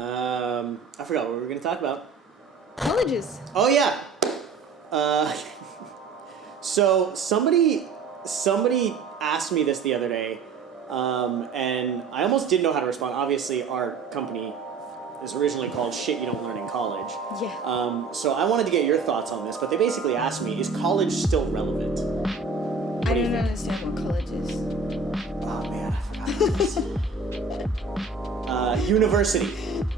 I forgot what we were going to talk about. Colleges. Oh, yeah. So somebody asked me this the other day, and I almost didn't know how to respond. Obviously, our company is originally called Shit You Don't Learn in College. Yeah. So I wanted to get your thoughts on this, but they basically asked me, is college still relevant? I don't understand what college is. Oh, man, I forgot this. University.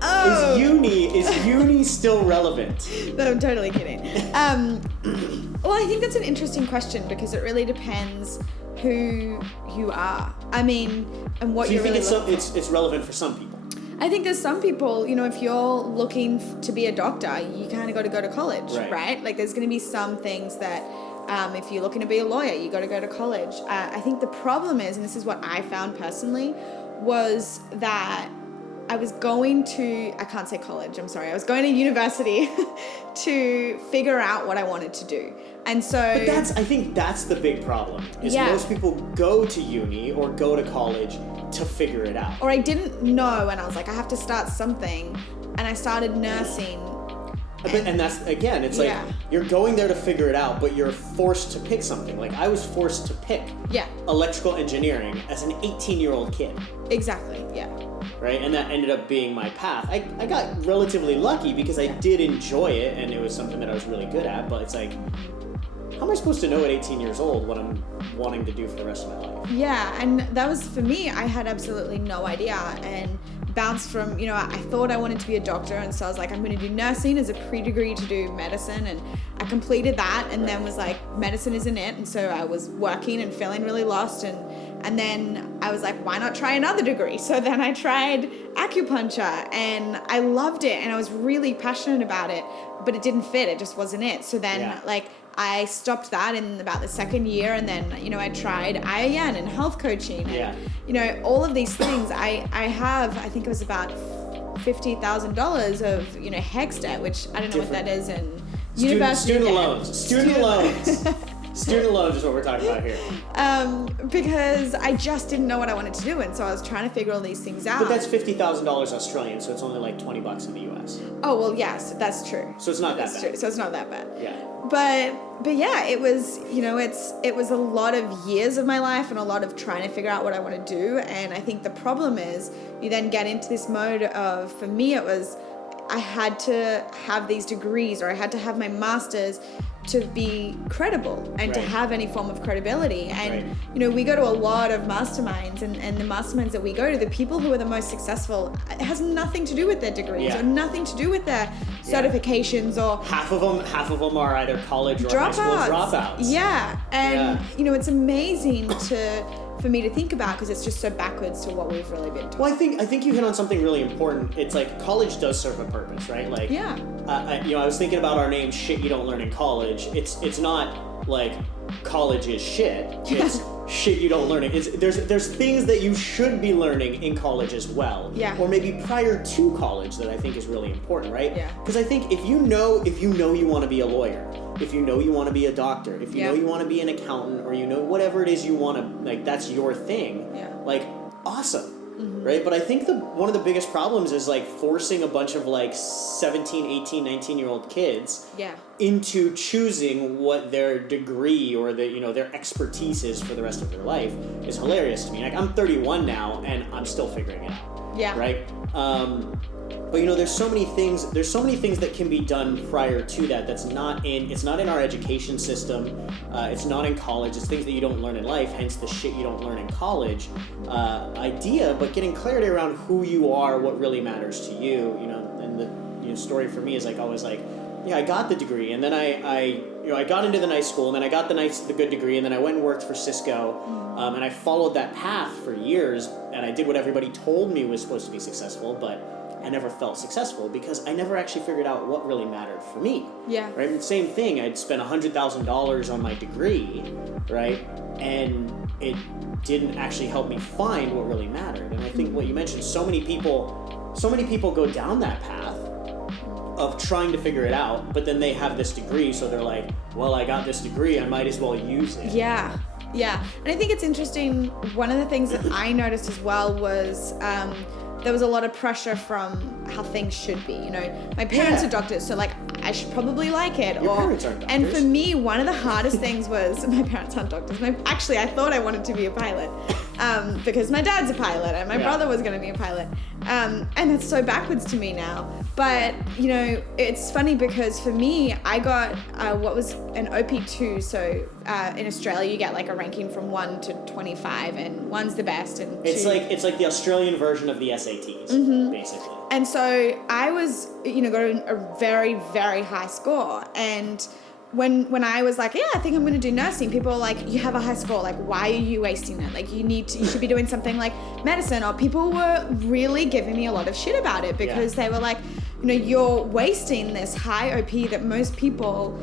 Oh! Is uni still relevant? No, I'm totally kidding. Well, I think that's an interesting question because it really depends who you are. I mean, and what you're really looking for. It's relevant for some people? I think there's some people, if you're looking to be a doctor, you kind of got to go to college, right? Like there's going to be some things that if you're looking to be a lawyer, you got to go to college. I think the problem is, and this is what I found personally, was that I was going to, I can't say college, I'm sorry. I was going to university to figure out what I wanted to do. And so... But I think that's the big problem, is most people go to uni or go to college to figure it out. Or I didn't know, and I was like, I have to start something. And I started nursing. And that's, again, it's like, you're going there to figure it out, but you're forced to pick something. Like, I was forced to pick electrical engineering as an 18-year-old kid. Exactly, yeah. Right? And that ended up being my path. I got relatively lucky because I did enjoy it, and it was something that I was really good at, but it's like, how am I supposed to know at 18 years old what I'm wanting to do for the rest of my life? Yeah, and that was, for me, I had absolutely no idea, and bounced from, I thought I wanted to be a doctor, and so I was like, I'm going to do nursing as a pre-degree to do medicine, and I completed that, and then was like, medicine isn't it, and so I was working and feeling really lost, and then I was like, why not try another degree? So then I tried acupuncture, and I loved it, and I was really passionate about it, but it didn't fit, it just wasn't it. So then, I stopped that in about the second year, and then, I tried IAN and health coaching and, all of these things. I have, I think it was about $50,000 of, HECS debt, which I don't know what that is, and university Student debt. loans. Student loans is what we're talking about here. Because I just didn't know what I wanted to do, and so I was trying to figure all these things out. But that's $50,000 Australian, so it's only like $20 in the US. Oh, well, yes, that's true. So it's not that bad. True. So it's not that bad. Yeah. But yeah, it was, it was a lot of years of my life and a lot of trying to figure out what I want to do. And I think the problem is you then get into this mode of, for me, it was, I had to have these degrees, or I had to have my master's to be credible and to have any form of credibility. And, we go to a lot of masterminds, and the masterminds that we go to, the people who are the most successful, it has nothing to do with their degrees or nothing to do with their certifications, or half of them are either college or high school dropouts. Yeah. And, it's amazing for me to think about, because it's just so backwards to what we've really been taught. Well, I think you hit on something really important. It's like college does serve a purpose, right? Like, I was thinking about our name, Shit You Don't Learn in College. It's not like college is shit. It's shit you don't learn it. There's things that you should be learning in college as well. Yeah. Or maybe prior to college that I think is really important, right? Yeah. Because I think if you know you want to be a lawyer, if you know you want to be a doctor, if you know you want to be an accountant, or whatever it is you want to, like, that's your thing. Yeah. Like, awesome. Right? But I think one of the biggest problems is like forcing a bunch of like 17, 18, 19-year-old kids into choosing what their degree or their expertise is for the rest of their life is hilarious to me. Like, I'm 31 now and I'm still figuring it out. Yeah. Right? But there's so many things that can be done prior to that it's not in our education system, it's not in college, it's things that you don't learn in life, hence the shit you don't learn in college idea, but getting clarity around who you are, what really matters to you, and the story for me is like always like, I got the degree, and then I got into the nice school, and then I got the good degree, and then I went and worked for Cisco, and I followed that path for years, and I did what everybody told me was supposed to be successful, but I never felt successful because I never actually figured out what really mattered for me. Yeah. Right? And same thing, I'd spent $100,000 on my degree, right? And it didn't actually help me find what really mattered. And I think what you mentioned, so many people go down that path of trying to figure it out, but then they have this degree, so they're like, well, I got this degree, I might as well use it. Yeah. Yeah. And I think it's interesting, one of the things that I noticed as well was there was a lot of pressure from how things should be. You know, my parents are doctors, so like I should probably like it. Your parents aren't doctors. And for me, one of the hardest things was my parents aren't doctors. Actually, I thought I wanted to be a pilot because my dad's a pilot and my brother was going to be a pilot. And it's so backwards to me now. But, you know, it's funny because for me, I got what was an OP2. So in Australia, you get like a ranking from 1 to 25, and 1's the best. And it's like the Australian version of the SATs, basically. And so I was, you know, got a very, very high score. And when I was like, yeah, I think I'm going to do nursing, people were like, you have a high score. Like, why are you wasting it? Like, you should be doing something like medicine. Or people were really giving me a lot of shit about it because they were like, you know, you're wasting this high OP that most people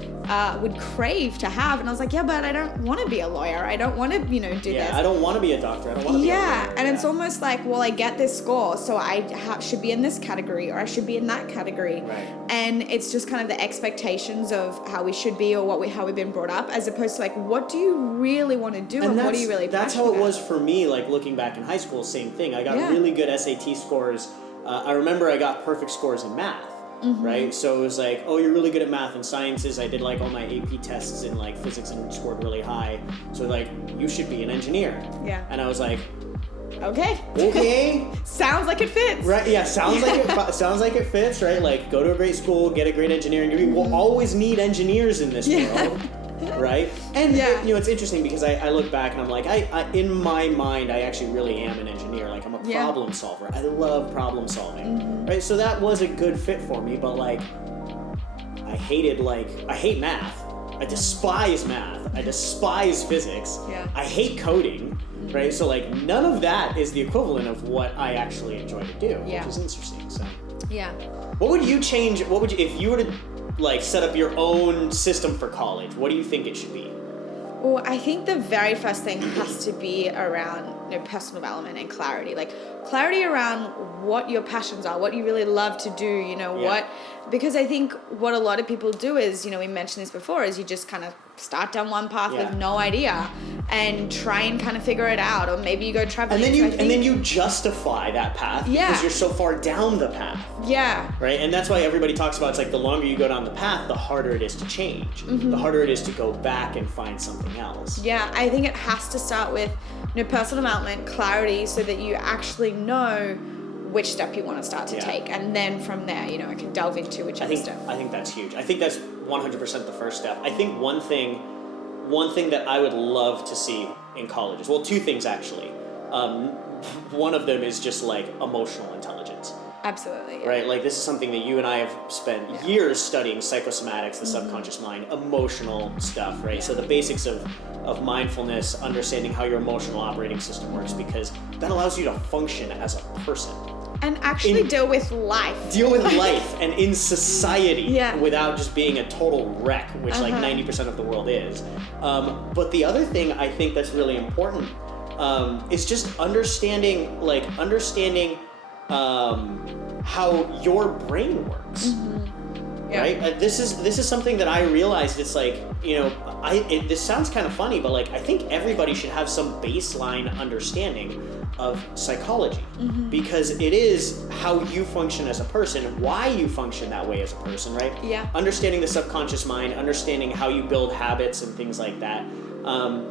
would crave to have. And I was like, yeah, but I don't want to be a lawyer. I don't want to, you know, do this. Yeah, I don't want to be a doctor. I don't want to be a lawyer. And it's almost like, well, I get this score, so I should be in this category or I should be in that category. Right. And it's just kind of the expectations of how we should be or how we've been brought up, as opposed to like, what do you really want to do and what are you really passionate about? That's how it was for me, like looking back in high school, same thing. I got really good SAT scores. I remember I got perfect scores in math. Right? So it was like, oh, you're really good at math and sciences. I did like all my AP tests in like physics and scored really high. So like, you should be an engineer. Yeah. And I was like, okay. Sounds like it fits. Right? Yeah. Sounds like it fits. Right? Like, go to a great school, get a great engineering degree. We'll always need engineers in this world. Right? And you know, it's interesting because I look back and I'm like, I in my mind, I actually really am an engineer. Like, I'm a problem solver. I love problem solving. Right? So that was a good fit for me, but like, I hate math. I despise math. I despise physics. I hate coding. Right? So like, none of that is the equivalent of what I actually enjoy to do, which is interesting. So what would you change? What would you, if you were to like set up your own system for college, what do you think it should be? Well, I think the very first thing has to be around, you know, personal development and clarity. Like clarity around what your passions are, what you really love to do, you know, because I think what a lot of people do is, you know, we mentioned this before, is you just kind of start down one path with no idea and try and kind of figure it out, or maybe you go traveling. And then you justify that path because you're so far down the path. Yeah. Right? And that's why everybody talks about, it's like the longer you go down the path, the harder it is to change. The harder it is to go back and find something else. Yeah, I think it has to start with, you know, personal development, clarity, so that you actually know which step you want to start to take, and then from there, you know, I can delve into whichever step. I think that's huge. I think that's 100% the first step. I think one thing that I would love to see in colleges, well, two things actually. One of them is just like emotional intelligence. Absolutely. Right? Like, this is something that you and I have spent years studying: psychosomatics, the subconscious mind, emotional stuff, right? So the basics of mindfulness, understanding how your emotional operating system works, because that allows you to function as a person. And actually deal with life. Deal with life and in society without just being a total wreck, which like 90% of the world is. But the other thing I think that's really important is just understanding how your brain works. Right? This is something that I realized. It's like, you know, this sounds kind of funny, but like, I think everybody should have some baseline understanding of psychology, because it is how you function as a person, why you function that way as a person, right? Understanding the subconscious mind, understanding how you build habits and things like that.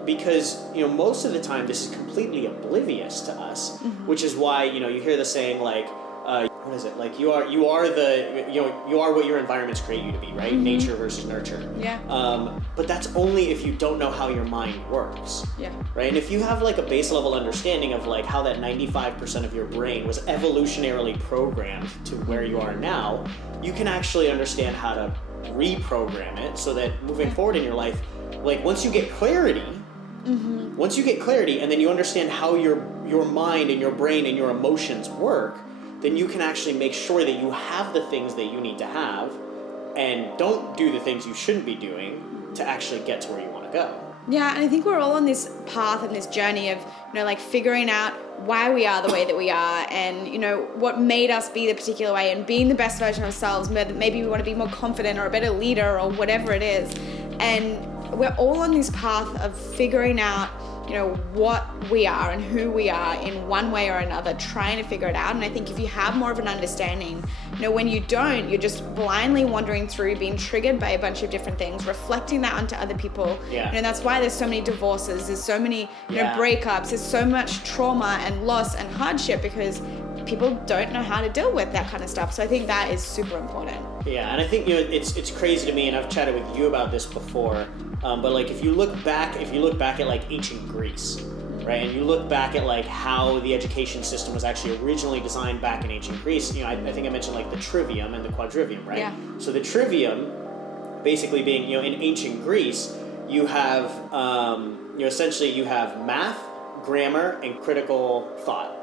Because, you know, most of the time this is completely oblivious to us, which is why, you know, you hear the saying like, what is it? Like, you are what your environments create you to be, right? Nature versus nurture. But that's only if you don't know how your mind works. Right? And if you have like a base level understanding of like how that 95% of your brain was evolutionarily programmed to where you are now, you can actually understand how to reprogram it so that moving forward in your life, like once you get clarity, and then you understand how your mind and your brain and your emotions work, then you can actually make sure that you have the things that you need to have and don't do the things you shouldn't be doing to actually get to where you want to go. Yeah, and I think we're all on this path and this journey of, you know, like figuring out why we are the way that we are, and, you know, what made us be the particular way, and being the best version of ourselves. Maybe we want to be more confident or a better leader or whatever it is. And we're all on this path of figuring out what we are and who we are in one way or another, trying to figure it out. And I think if you have more of an understanding, when you don't, you're just blindly wandering through, being triggered by a bunch of different things, reflecting that onto other people. Yeah. And that's why there's so many divorces, there's so many breakups, there's so much trauma and loss and hardship, because people don't know how to deal with that kind of stuff. So I think that is super important. Yeah, and I think it's crazy to me, and I've chatted with you about this before. But like if you look back at like ancient Greece, right, and you look back at like how the education system was actually originally designed back in ancient Greece, I think I mentioned like the Trivium and the Quadrivium, right? Yeah. So the Trivium, basically being in ancient Greece, you have essentially you have math, grammar, and critical thought.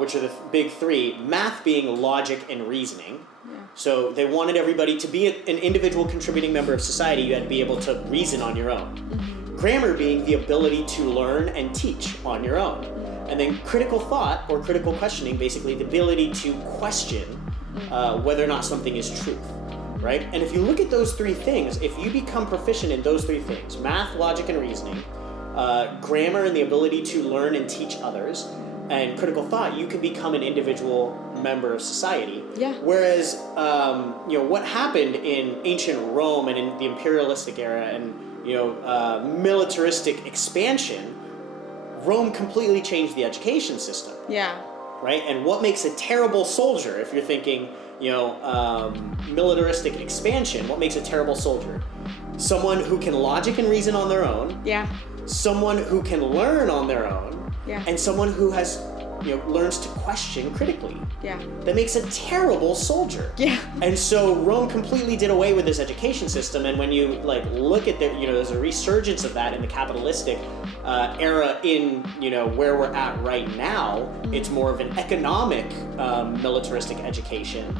Which are the big three. Math being logic and reasoning. Yeah. So they wanted everybody to be an individual contributing member of society. You had to be able to reason on your own. Mm-hmm. Grammar being the ability to learn and teach on your own. Mm-hmm. And then critical thought or critical questioning, basically the ability to question whether or not something is truth. Right? And if you look at those three things, if you become proficient in those three things, math, logic, and reasoning, grammar and the ability to learn and teach others, and critical thought, you can become an individual member of society. Yeah. Whereas, what happened in ancient Rome and in the imperialistic era and, militaristic expansion, Rome completely changed the education system. Yeah. Right? And what makes a terrible soldier, if you're thinking, militaristic expansion, what makes a terrible soldier? Someone who can logic and reason on their own. Yeah. Someone who can learn on their own. Yeah. And someone who has, learns to question critically. Yeah. That makes a terrible soldier. Yeah. And so Rome completely did away with this education system. And when you look at there's a resurgence of that in the capitalistic era in, where we're at right now. Mm-hmm. It's more of an economic militaristic education.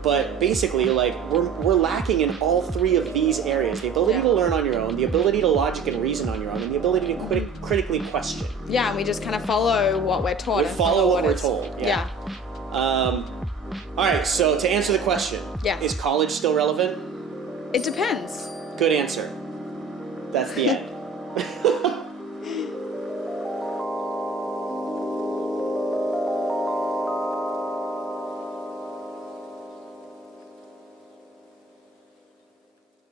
But basically, we're lacking in all three of these areas: the ability to learn on your own, the ability to logic and reason on your own, and the ability to critically question. Yeah, and we just kind of follow what we're taught. We follow what we're told. Yeah. All right. So to answer the question, is college still relevant? It depends. Good answer. That's the end.